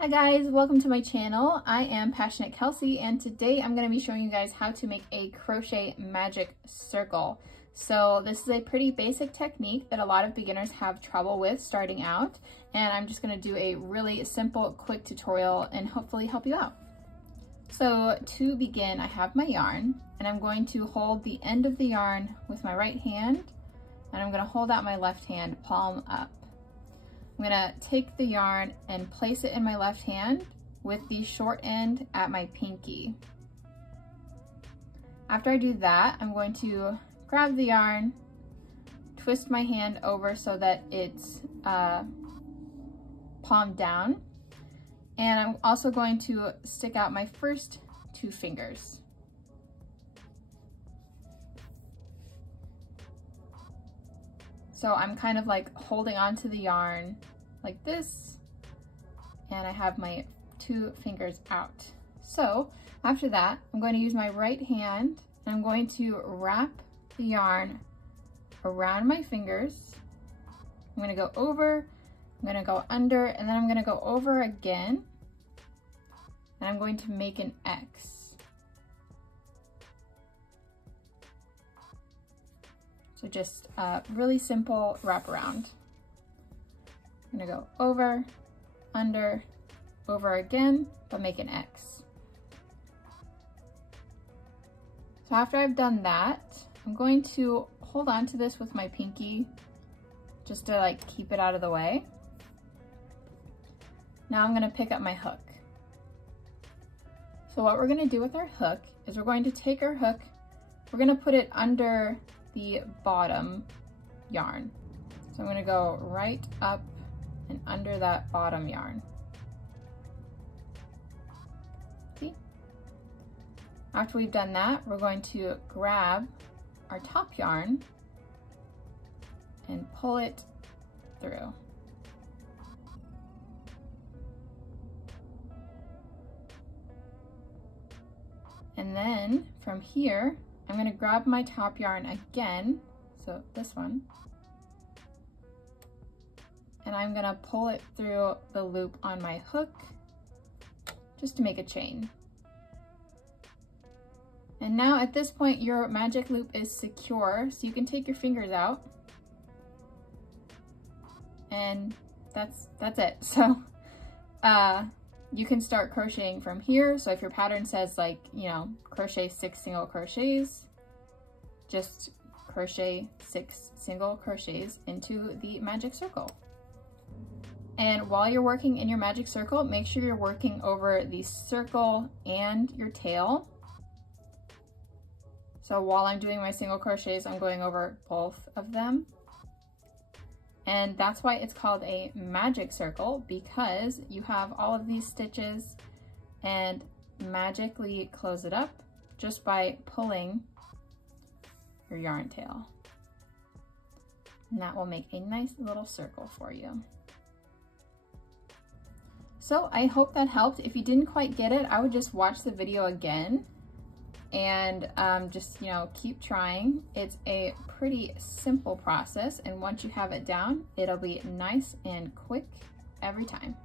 Hi guys, welcome to my channel. I am Passionate Kelsey and today I'm going to be showing you guys how to make a crochet magic circle. So this is a pretty basic technique that a lot of beginners have trouble with starting out, and I'm just going to do a really simple quick tutorial and hopefully help you out. So to begin, I have my yarn and I'm going to hold the end of the yarn with my right hand and I'm going to hold out my left hand palm up. I'm gonna take the yarn and place it in my left hand with the short end at my pinky. After I do that, I'm going to grab the yarn, twist my hand over so that it's palm down, and I'm also going to stick out my first two fingers. So I'm kind of like holding onto the yarn like this, and I have my two fingers out. So after that, I'm going to use my right hand and I'm going to wrap the yarn around my fingers. I'm going to go over, I'm going to go under, and then I'm going to go over again, and I'm going to make an X. So just a really simple wraparound. I'm gonna go over, under, over again, but make an X. So after I've done that, I'm going to hold on to this with my pinky just to like keep it out of the way. Now I'm gonna pick up my hook. So what we're gonna do with our hook is we're going to take our hook, we're gonna put it under the bottom yarn. So I'm going to go right up and under that bottom yarn. See? After we've done that, we're going to grab our top yarn and pull it through. And then from here, I'm going to grab my top yarn again, so this one, and I'm going to pull it through the loop on my hook just to make a chain. And now at this point your magic loop is secure, so you can take your fingers out, and that's it. So you can start crocheting from here. So if your pattern says like, you know, crochet 6 single crochets, just crochet 6 single crochets into the magic circle. And while you're working in your magic circle, make sure you're working over the circle and your tail. So while I'm doing my single crochets, I'm going over both of them. And that's why it's called a magic circle, because you have all of these stitches and magically close it up just by pulling your yarn tail. And that will make a nice little circle for you. So I hope that helped. If you didn't quite get it, I would just watch the video again and just, you know, keep trying. It's a pretty simple process, and once you have it down, it'll be nice and quick every time.